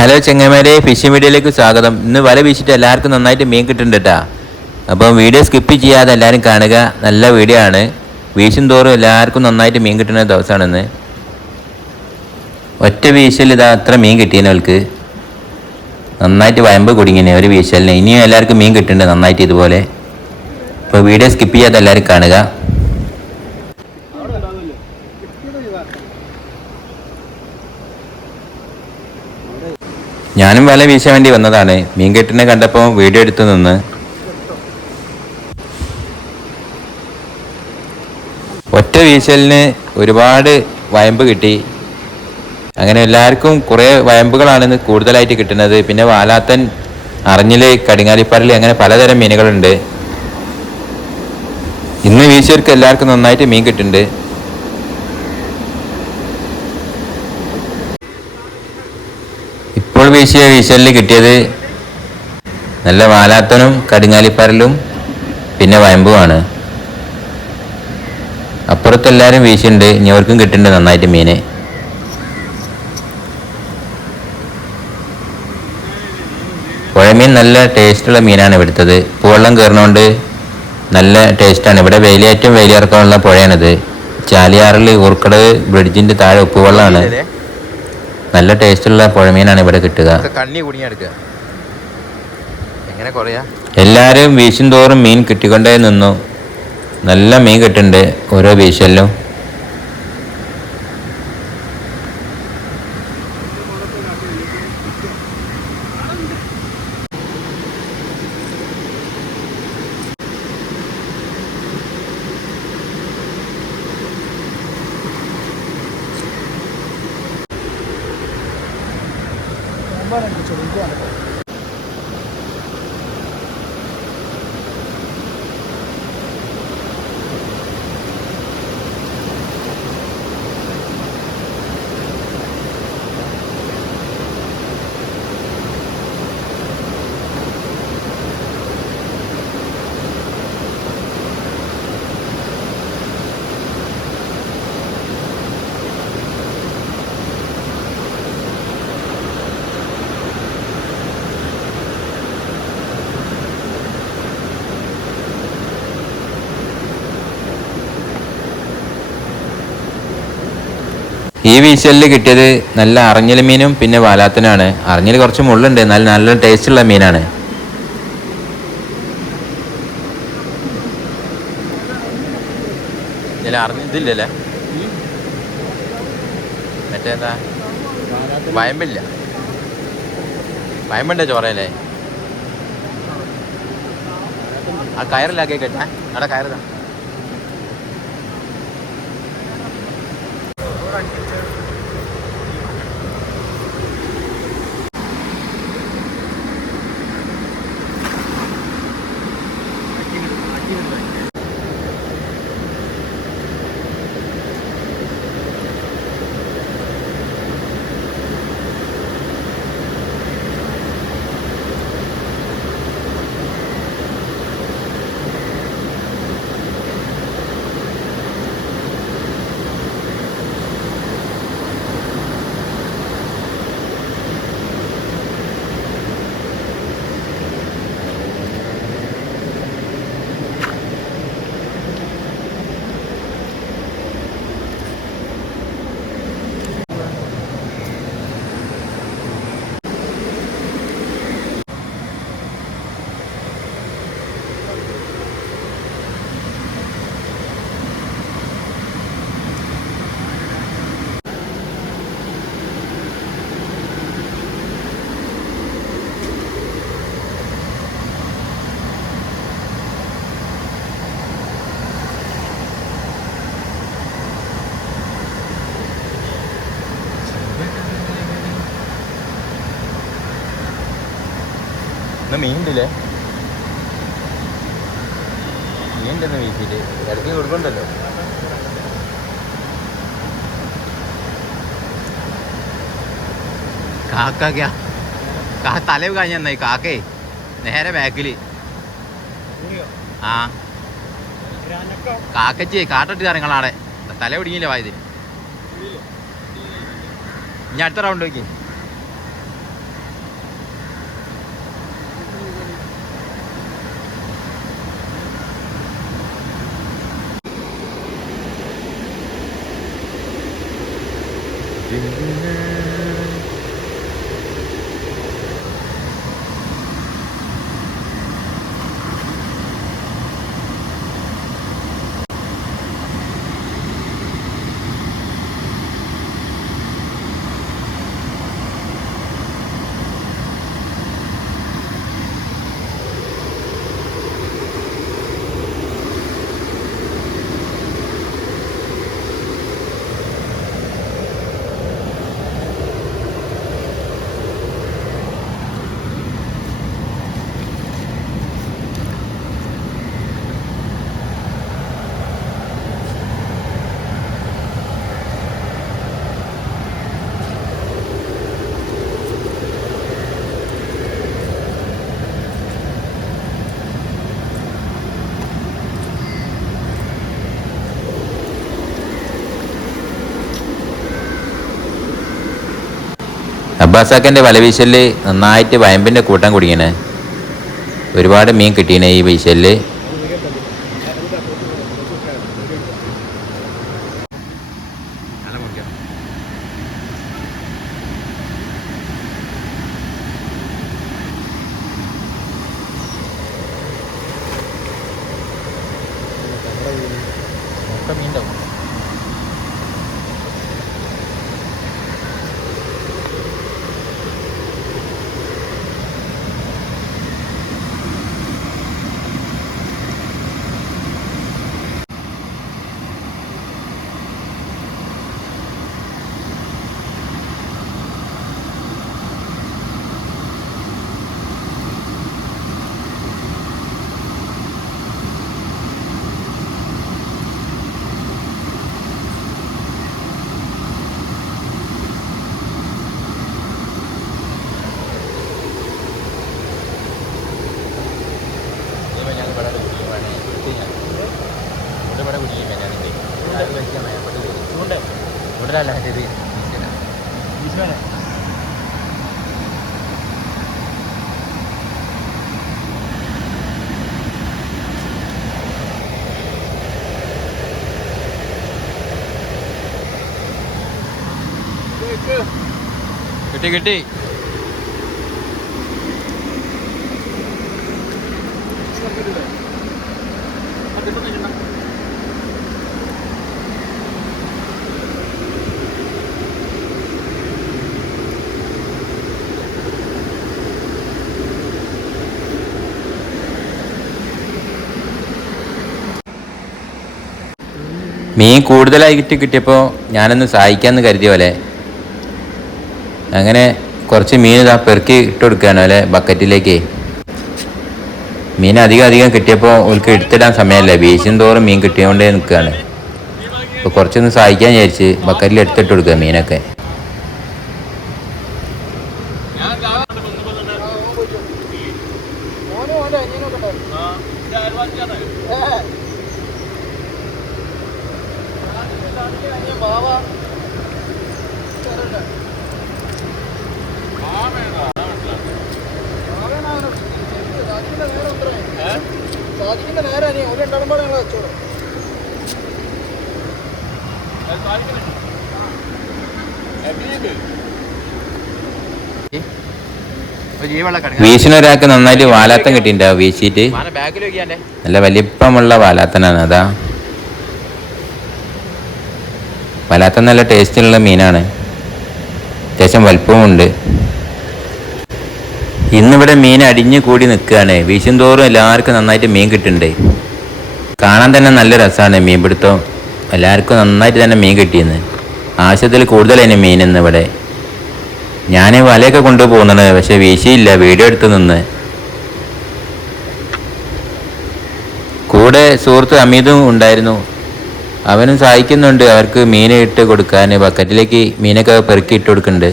Hello ചെങ്ങന്മാരെ, phishing വീഡിയോയിലേക്ക് സ്വാഗതം. ഇന്ന് വല വീശിട്ട് എല്ലാവർക്കും നന്നായിട്ട് മീൻ കിട്ടുന്നുണ്ട് കേട്ടോ. അപ്പം വീഡിയോ സ്കിപ്പ് ചെയ്യാതെ എല്ലാവരും കാണുക. നല്ല വീഡിയോ ആണ്. വീശും തോറും എല്ലാവർക്കും നന്നായിട്ട് മീൻ കിട്ടുന്ന ദിവസമാണെന്ന്. ഒറ്റ വീശൽ ഇതാ അത്ര മീൻ കിട്ടിയവർക്ക് നന്നായിട്ട് വയമ്പ് കുടുങ്ങിനെ ഒരു വീശലിന്. ഇനിയും എല്ലാവർക്കും മീൻ കിട്ടുന്നുണ്ട് നന്നായിട്ട് ഇതുപോലെ. അപ്പോൾ വീഡിയോ സ്കിപ്പ് ചെയ്യാതെ എല്ലാവരും കാണുക. ഞാനും വല വീശാൻ വേണ്ടി വന്നതാണ്. മീൻ കെട്ടിനെ കണ്ടപ്പോൾ വീഡിയോ എടുത്തു നിന്ന്. ഒറ്റ വീശലിന് ഒരുപാട് വയമ്പ് കിട്ടി. അങ്ങനെ എല്ലാവർക്കും കുറേ വയമ്പുകളാണ് കൂടുതലായിട്ട് കിട്ടുന്നത്. പിന്നെ വാലാത്തൻ, അറിഞ്ഞില്, കടിങ്ങാലിപ്പരല്, അങ്ങനെ പലതരം മീനുകളുണ്ട്. ഇന്ന് വീശിയവർക്ക് എല്ലാവർക്കും നന്നായിട്ട് മീൻ കിട്ടുന്നുണ്ട്. ഇപ്പോൾ വീശിയ വീശലിൽ കിട്ടിയത് നല്ല വാലാത്തനും കടിങ്ങാലിപ്പരലും പിന്നെ വയമ്പുമാണ്. അപ്പുറത്തെല്ലാവരും വീശിയുണ്ട്. ഇനി അവർക്കും കിട്ടുന്നുണ്ട് നന്നായിട്ട് മീന്. പുഴമീൻ നല്ല ടേസ്റ്റുള്ള മീനാണ് ഇവിടുത്തത്. പൂവെള്ളം കയറുന്നതുകൊണ്ട് നല്ല ടേസ്റ്റാണ്. ഇവിടെ ഏറ്റവും വേലിയിറക്കമുള്ള പുഴയാണിത്. ചാലിയാറിൽ ഊർക്കടവ് ബ്രിഡ്ജിൻ്റെ താഴെ ഉപ്പുവെള്ളമാണ്. നല്ല ടേസ്റ്റുള്ള പുഴമീനാണ് ഇവിടെ കിട്ടുക. എല്ലാവരും വീശും തോറും മീൻ കിട്ടിക്കൊണ്ടേ നിന്നു. നല്ല മീൻ കിട്ടുന്നുണ്ട് ഓരോ വീശലിലും. ഈ വീശലിൽ കിട്ടിയത് നല്ല അറിഞ്ഞിൽ മീനും പിന്നെ വാലാത്തനാണ്. അറിഞ്ഞിൽ കുറച്ച് മുള്ളുണ്ട്, എന്നാൽ നല്ല ടേസ്റ്റുള്ള മീനാണ്. അറിഞ്ഞില്ലേ മറ്റേതാ വയമ്പില്ല, വയമ്പുണ്ടേ ചോറയല്ലേ. ആ കയറിലാക്കി കേട്ടാ അവിടെ കയറുതാ. മീനുണ്ടല്ലേ, മീനുണ്ടെന്ന് വീട്ടില് ഇടയ്ക്ക് കൊടുക്കണ്ടല്ലോ. കാക്ക തലവ് കഴിഞ്ഞായി കാക്കേ നേരെ ബാക്കില്. ആ കാക്കച്ചി കാട്ടിട്ട് കാര്യങ്ങളാടെ തല പിടിങ്ങില്ല വായതിന്. ഇനി അടുത്ത റൗണ്ട് നോക്കി. അബ്ബാസാക്കൻ്റെ വലവീശലിൽ നന്നായിട്ട് വയമ്പിൻ്റെ കൂട്ടം കുടിക്കണേ. ഒരുപാട് മീൻ കിട്ടീനെ ഈ വീശലിൽ. കിട്ടി കിട്ടി. മീൻ കൂടുതലായിട്ട് കിട്ടിയപ്പോൾ ഞാനൊന്ന് സഹായിക്കാമെന്ന് കരുതിയ പോലെ അങ്ങനെ കുറച്ച് മീൻ ഇതാ പെറുക്കി ഇട്ട് കൊടുക്കുകയാണ് അല്ലെ ബക്കറ്റിലേക്ക്. മീൻ അധികം കിട്ടിയപ്പോൾ ഓൾക്ക് എടുത്തിടാൻ സമയമല്ല, വീശും തോറും മീൻ കിട്ടിയോണ്ടേ നിൽക്കുകയാണ്. അപ്പോൾ കുറച്ചൊന്ന് സഹായിക്കാൻ വിചാരിച്ച് ബക്കറ്റിൽ എടുത്തിട്ട് കൊടുക്കുക മീനൊക്കെ. വീശിനൊരാൾക്ക് നന്നായിട്ട് വാലാത്തം കിട്ടിയിട്ടുണ്ടാവും വീശിയിട്ട്. നല്ല വലിപ്പമുള്ള വാലാത്തനാണ്. അതാ വാലാത്തം നല്ല ടേസ്റ്റിലുള്ള മീനാണ്, അത്യാവശ്യം വലിപ്പമുണ്ട്. ഇന്നിവിടെ മീൻ അടിഞ്ഞു കൂടി നിൽക്കുകയാണ്. വീശും തോറും എല്ലാവർക്കും നന്നായിട്ട് മീൻ കിട്ടുന്നുണ്ട്. കാണാൻ തന്നെ നല്ല രസമാണ് മീൻ പിടുത്തം. എല്ലാവർക്കും നന്നായിട്ട് തന്നെ മീൻ കിട്ടിയെന്ന്. ആവശ്യത്തിൽ കൂടുതലാണ് മീൻ ഇന്ന് ഇവിടെ. ഞാൻ വലയൊക്കെ കൊണ്ടുപോകുന്നുണ്ട്, പക്ഷെ വീശിയില്ല, വീഡിയോ എടുത്ത് നിന്ന്. കൂടെ സുഹൃത്ത് അമീതും ഉണ്ടായിരുന്നു, അവനും സഹായിക്കുന്നുണ്ട് അവർക്ക് മീൻ ഇട്ട് കൊടുക്കാൻ. ബക്കറ്റിലേക്ക് മീനൊക്കെ പെറുക്കി ഇട്ട് കൊടുക്കുന്നുണ്ട്.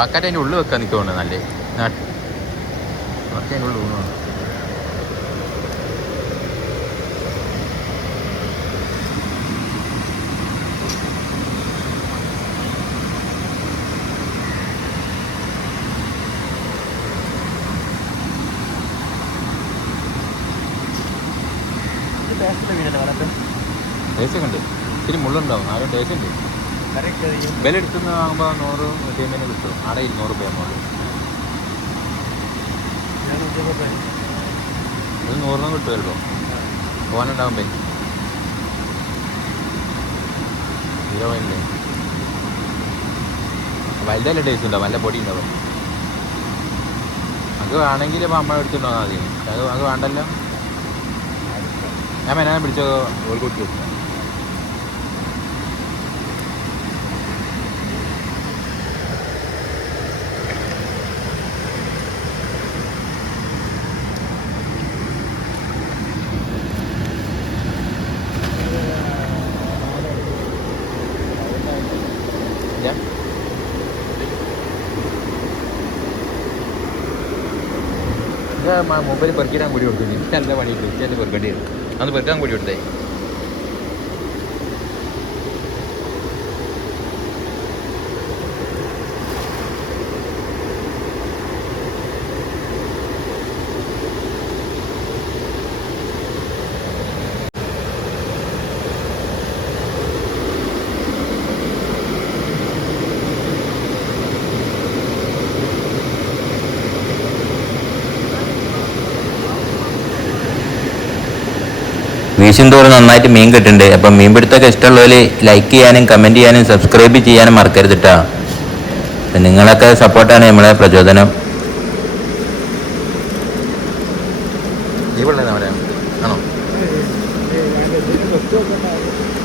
ബക്കറ്റ് അതിൻ്റെ ഉള്ളിൽ വെക്കാൻ നിൽക്കുന്നുണ്ട്. നല്ല കുറച്ച് അതിൻ്റെ ഉള്ളിൽ ഊണുണ്ട്. ടേസ്റ്റൊക്കെ ഉണ്ട്. ഇത്തിരി മുള്ളുണ്ടാവും, ആരും ടേസ്റ്റ് ഉണ്ട്. വില എടുത്തുനിന്ന് വാങ്ങുമ്പോൾ 100 150 കിട്ടും. അവിടെ 200 രൂപ മുകളിൽ. അത് 100 കിട്ടുമല്ലോ പോകാനുണ്ടാകുമ്പേ 0 വലുതല്ലേ ടേസ്റ്റ് ഉണ്ടാവും, നല്ല പൊടി ഉണ്ടാവും. അത് വേണമെങ്കിൽ ഇപ്പം അമ്മ എടുത്തിട്ടുണ്ടോ മതി. അത് വേണ്ടല്ലോ. ഞാൻ മെനാനെ പിടിച്ചോ ഒരു കുട്ടി വെച്ചു. മൊബൈൽ പെറുക്കിടാൻ കൂടി കൊടുത്തു. എനിക്ക് നല്ല പണിയിട്ട് എനിക്ക് പെറുക്കേണ്ടി വരും. അന്ന് പെറുക്കാൻ കൂടി കൊടുത്തേ. വീശുന്തോറും നന്നായിട്ട് മീൻ കിട്ടുന്നുണ്ട്. അപ്പം മീൻ പിടുത്തൊക്കെ ഇഷ്ടമുള്ളവർ ലൈക്ക് ചെയ്യാനും കമൻറ്റ് ചെയ്യാനും സബ്സ്ക്രൈബ് ചെയ്യാനും മറക്കരുത് കേട്ടോ. നിങ്ങളൊക്കെ സപ്പോർട്ടാണ് നമ്മളെ പ്രചോദനം. ആണോ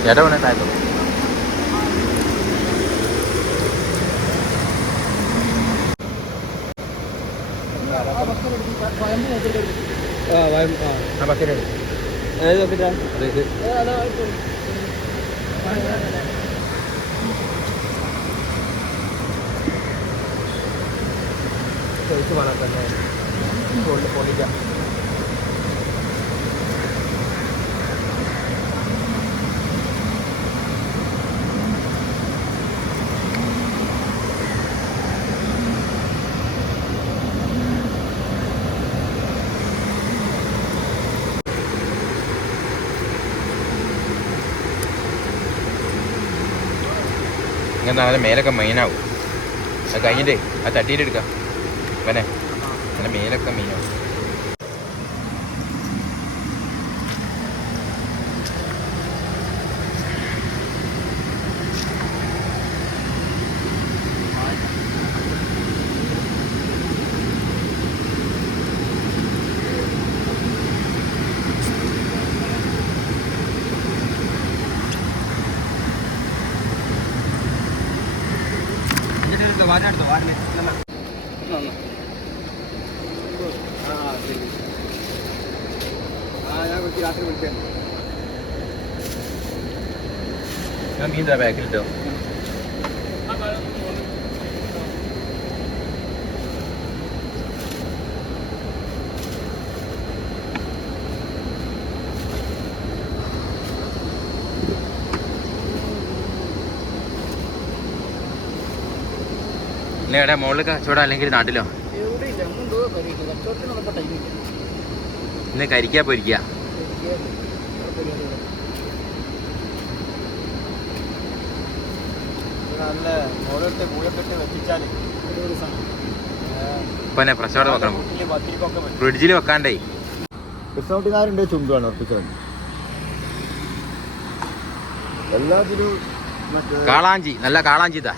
ചേട്ടാ വേണേട്ടായിരുന്നു. ഇങ്ങനെ അതിൻ്റെ മേലൊക്കെ മെയിനാവും. അത് കഴിഞ്ഞിട്ടേ അത് തട്ടിയിട്ടെടുക്കാം. അങ്ങനെ അതിൻ്റെ മേലൊക്കെ മെയിനാവും. ഞാൻ മീൻ ബാക്കിലിട്ടോ. എവിടെ മുകളിൽ കച്ചവടം അല്ലെങ്കിൽ നാട്ടിലോ? ഇന്ന് കരിക്കാ പൊരിക്കുക. പിന്നെ പ്രശ്നം വെക്കണം, ഫ്രിഡ്ജിൽ വെക്കാണ്ടേ. ചുണ്ടുമാണ് ഉറപ്പിച്ചത്. എല്ലാത്തിലും കാളാഞ്ചി, നല്ല കാളാഞ്ചിതാ.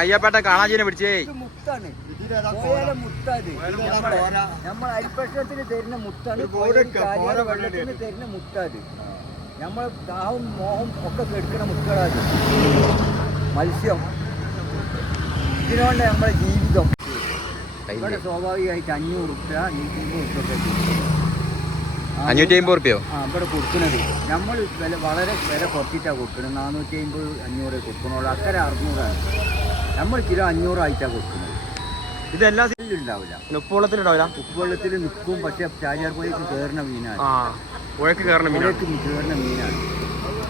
അയ്യപ്പേട്ട കാളാഞ്ചിനെ പിടിച്ചേ. നമ്മൾ അരിപ്പക്ഷണത്തിന് തരുന്ന മുത്താണ്, വെള്ളത്തിന് തരുന്ന മുത്താത്. നമ്മൾ ദാഹവും മോഹം ഒക്കെ കെടുക്കുന്ന മുത്തുകളാണ് മത്സ്യം. ഇതിനോണ്ട് നമ്മുടെ ജീവിതം ഇവിടെ സ്വാഭാവികമായിട്ട് 500 രൂപ 550 റുപ്യോ ഇവിടെ കൊടുക്കുന്നത്. നമ്മൾ വളരെ വില കുറച്ചിട്ടാണ് കൊടുക്കുന്നത്. 450-500 കൊടുക്കണുള്ളൂ. അക്കരെ 600 നമ്മൾ കിലോ 500 ആയിട്ടാണ് കൊടുക്കുന്നത്. ഇതെല്ലാം ഉണ്ടാവില്ല, ഉപ്പുവെള്ളത്തിലുണ്ടാവില്ല. ഉപ്പുവെള്ളത്തിൽ നിൽക്കും. പക്ഷെ ചാലിയാർപ്പുഴയ്ക്ക് കയറുന്ന മീനാണ്, കയറുന്ന മീനാണ്.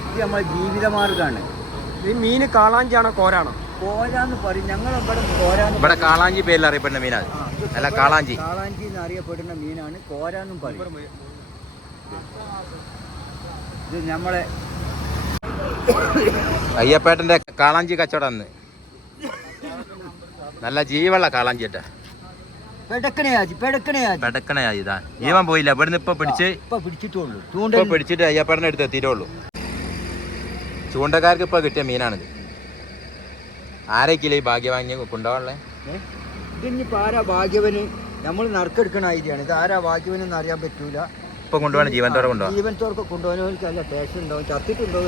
ഇത് നമ്മളെ ജീവിതമാർഗ്ഗമാണ്. ഈ മീൻ കാളാഞ്ചിയാണോ കോരാണോ? കോരാന്ന് പറയും ഞങ്ങളിവിടെ. കോരാന്ന് ഇവിടെ കാളാഞ്ചി പേരിൽ അറിയപ്പെടുന്ന മീനാണ്. അല്ല കാളാഞ്ചി എന്ന് അറിയപ്പെടുന്ന മീനാണ്. കോരാന്നും പറയും. ഇത് നമ്മളെ അയ്യപ്പേട്ടന്റെ കാളാഞ്ചി കച്ചവടം. നല്ല ജീവുള്ള കാളാഞ്ചിട്ടാ. പെടക്കണയാ ഇതാ ജീവൻ പോയില്ല. ഇവിടുന്ന് ഇപ്പൊ പിടിച്ചിട്ടുള്ളൂ. ഇപ്പൊ പിടിച്ചിട്ട് അയ്യപ്പടനെ അടുത്ത് എത്തിയിട്ടുള്ളൂ. ചൂണ്ടക്കാർക്ക് ഇപ്പൊ കിട്ടിയ മീനാണിത്. ആരൊക്കെയില്ല ഈ ഭാഗ്യവാങ്ങിയ കൊണ്ടുപോകാനുള്ളേ? ഇതിനിപ്പോ ആരാ ഭാഗ്യവന്? നമ്മൾ നറുക്കെടുക്കണ ഐഡിയാണ്. ഇത് ആരാ ഭാഗ്യവനെന്ന് അറിയാൻ പറ്റൂല. ഇപ്പൊ കൊണ്ടുപോകണം ജീവനത്തോടെ കൊണ്ടുപോകാം. ജീവനത്തോടെ കൊണ്ടുപോകാൻ നല്ല ടേസ്റ്റ് ഉണ്ടാവും. ചത്തിട്ടുണ്ടോ